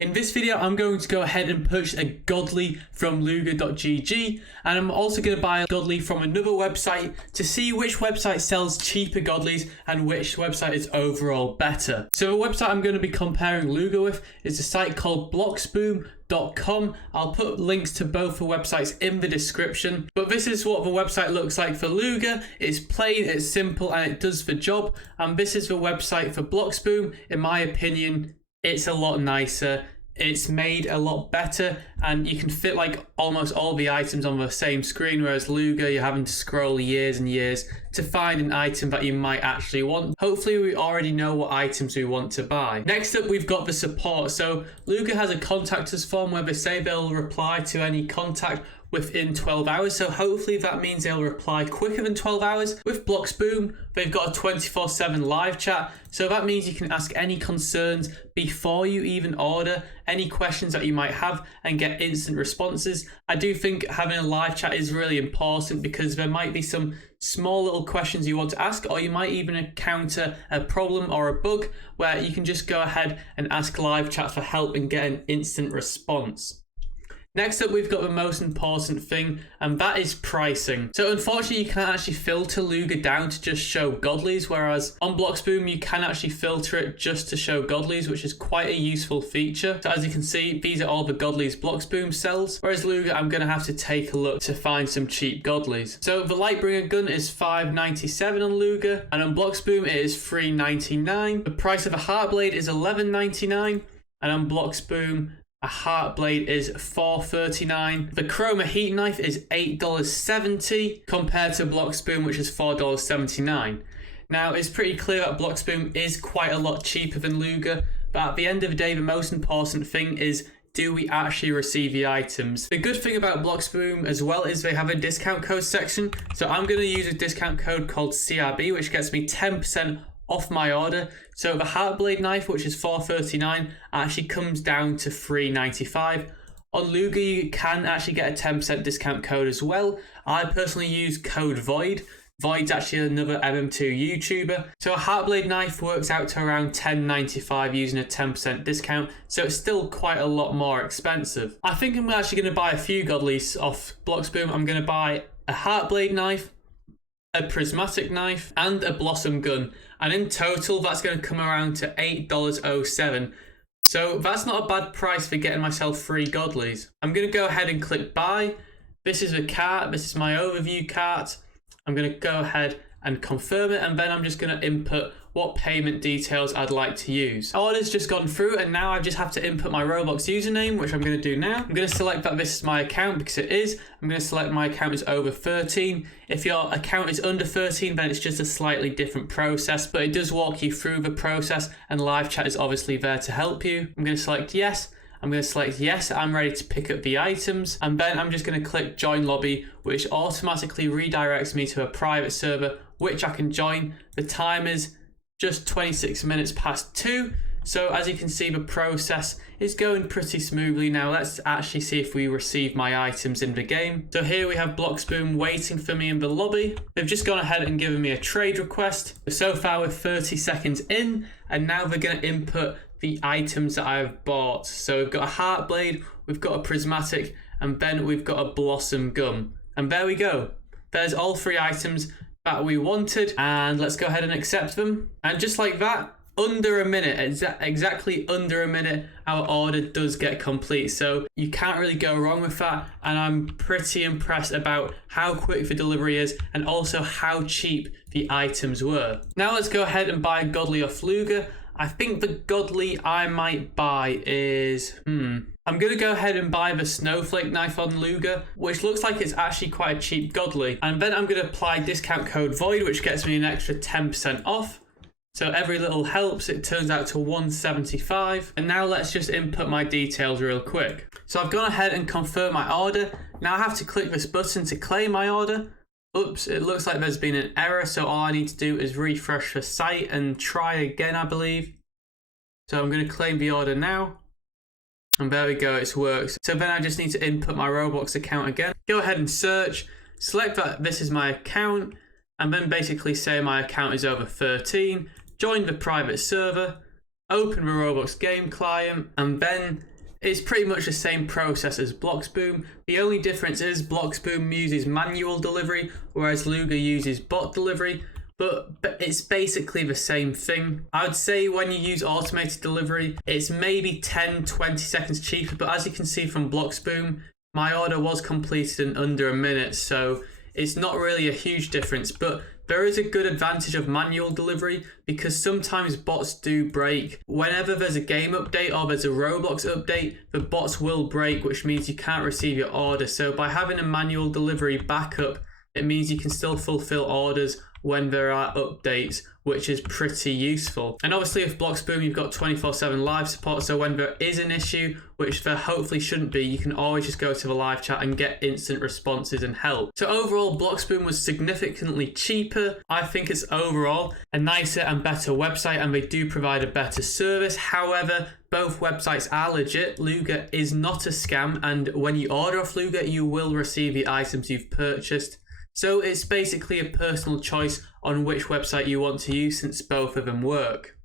In this video, I'm going to go ahead and purchase a Godly from Luga.gg, and I'm also going to buy a Godly from another website to see which website sells cheaper Godlies and which website is overall better. So the website I'm going to be comparing Luga with is a site called Bloxboom.com. I'll put links to both the websites in the description, but this is what the website looks like for Luga. It's plain, it's simple, and it does the job. And this is the website for Bloxboom. In my opinion, it's a lot nicer, it's made a lot better, and you can fit like almost all the items on the same screen, whereas Luga, you're having to scroll years and years to find an item that you might actually want. Hopefully we already know what items we want to buy. Next up, we've got the support. So Luga has a contact us form where they say they'll reply to any contact within 12 hours. So hopefully that means they'll reply quicker than 12 hours. With Bloxboom, they've got a 24/7 live chat. So that means you can ask any concerns before you even order, any questions that you might have, and get instant responses. I do think having a live chat is really important because there might be some small little questions you want to ask, or you might even encounter a problem or a bug where you can just go ahead and ask live chat for help and get an instant response. Next up, we've got the most important thing, and that is pricing. So unfortunately, you can't actually filter Luga down to just show Godlies, whereas on Bloxboom, you can actually filter it just to show Godlies, which is quite a useful feature. So as you can see, these are all the Godlies Bloxboom sells, whereas Luga, I'm going to have to take a look to find some cheap Godlies. So the Lightbringer gun is $5.97 on Luga, and on Bloxboom, it is $3.99. The price of a Heartblade is $11.99, and on Bloxboom, a Heartblade is $4.39. The Chroma Heat Knife is $8.70 compared to Bloxboom, which is $4.79. Now, it's pretty clear that Bloxboom is quite a lot cheaper than Luga, but at the end of the day, the most important thing is, do we actually receive the items? The good thing about Bloxboom as well is they have a discount code section. So I'm going to use a discount code called CRB, which gets me 10% off my order. So the Heartblade knife, which is $4.39, actually comes down to $3.95. On Luga, you can actually get a 10% discount code as well. I personally use code VOID. Void's actually another MM2 YouTuber. So a Heartblade knife works out to around $10.95 using a 10% discount, so it's still quite a lot more expensive. I think I'm actually going to buy a few Godlies off Bloxboom. I'm going to buy a Heartblade knife, a prismatic knife, and a blossom gun, and in total that's going to come around to $8.07. So that's not a bad price for getting myself 3 Godlies. I'm going to go ahead and click buy. This is the cart, this is my overview cart. I'm going to go ahead and confirm it, and then I'm just going to input what payment details I'd like to use. Order's just gone through, and now I just have to input my Roblox username, which I'm going to do now. I'm going to select that this is my account because it is. I'm going to select my account is over 13. If your account is under 13, then it's just a slightly different process, but it does walk you through the process, and live chat is obviously there to help you. I'm going to select yes. I'm going to select yes, I'm ready to pick up the items, and then I'm just going to click join lobby, which automatically redirects me to a private server, which I can join. The time is just 26 minutes past 2. So as you can see, the process is going pretty smoothly. Now let's actually see if we receive my items in the game. So here we have Bloxboom waiting for me in the lobby. They've just gone ahead and given me a trade request. So far we're 30 seconds in, and now they're going to input the items that I've bought. So we've got a Heartblade, we've got a prismatic, and then we've got a blossom gun. And there we go. There's all 3 items that we wanted, and let's go ahead and accept them. And just like that, under a minute, exactly under a minute, our order does get complete. So you can't really go wrong with that, and I'm pretty impressed about how quick the delivery is and also how cheap the items were. Now let's go ahead and buy a Godly off Luga. I think the Godly I might buy is, I'm going to go ahead and buy the Snowflake knife on Luga, which looks like it's actually quite a cheap Godly. And then I'm going to apply discount code VOID, which gets me an extra 10% off. So every little helps. It turns out to $1.75. And now let's just input my details real quick. So I've gone ahead and confirmed my order. Now I have to click this button to claim my order. Oops, it looks like there's been an error, so all I need to do is refresh the site and try again, I believe. So I'm going to claim the order now. And there we go, it's worked. So then I just need to input my Roblox account again. Go ahead and search, select that this is my account, and then basically say my account is over 13. Join the private server, open the Roblox game client, and then It's pretty much the same process as Bloxboom. The only difference is Bloxboom uses manual delivery, whereas Luga uses bot delivery. But it's basically the same thing. I would say when you use automated delivery, it's maybe 10-20 seconds cheaper, but as you can see from Bloxboom, my order was completed in under a minute, so it's not really a huge difference. But there is a good advantage of manual delivery because sometimes bots do break. Whenever there's a game update or there's a Roblox update, the bots will break, which means you can't receive your order. So by having a manual delivery backup, it means you can still fulfill orders when there are updates, which is pretty useful. And obviously with Bloxboom, you've got 24/7 live support, so when there is an issue, which there hopefully shouldn't be, you can always just go to the live chat and get instant responses and help. So overall, Bloxboom was significantly cheaper. I think it's overall a nicer and better website, and they do provide a better service. However, both websites are legit. Luga is not a scam, and when you order off Luga, you will receive the items you've purchased. So it's basically a personal choice on which website you want to use since both of them work.